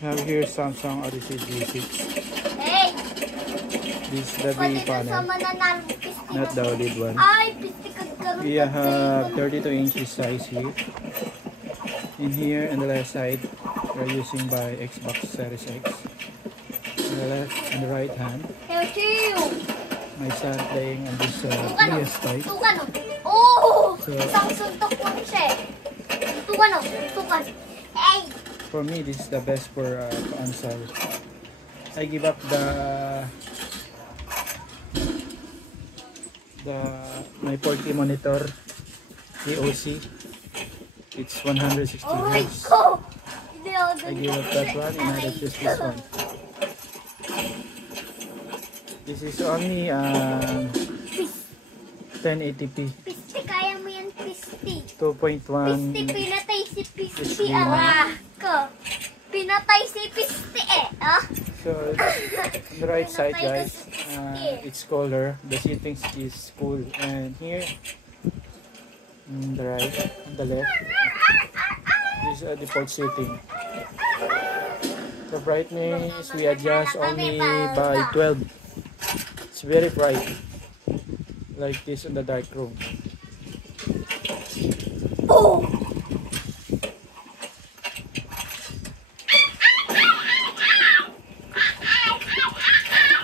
We have here Samsung Odyssey G6. Hey! This is the V panel, not the OLED one. Ay, We have 32 inches size here. In here on the left side, we're using by Xbox Series X. On the left and the right hand, my son playing on this PS5. Oh! So, Isang suntok po siya eh. Tukan o. Tukan. Ay! for me, this is the best for console. I give up my 4K monitor, AOC. It's 160 Aray Hz. ko! I give up that one and I just this one. This is only 1080p. Pisti, kaya mo yan, Pisti. 2.1. Pisti, pinatay si Pisti. HD. Aray ko. Pinatay si Pisti eh. Ah? So on the right side, guys, it's color. The settings is cool, and here on the right, on the left, this is a default setting. The brightness we adjust only by 12. It's very bright, like this in the dark room. Oh!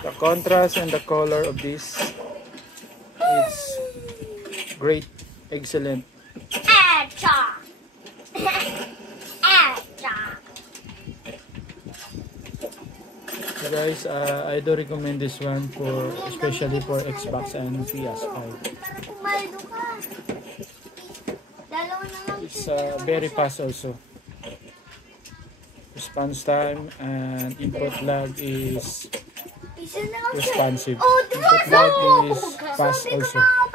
The contrast and the color of this is great, excellent. Acha! Acha! So guys, I do recommend this one for especially for Xbox and PS5. Kumaldo ka. Dalawa na lang. It's very fast also. Response time and input lag is Isa na lang siya. responsive. Oh, diba? Input lag is fast Sabi ko also. na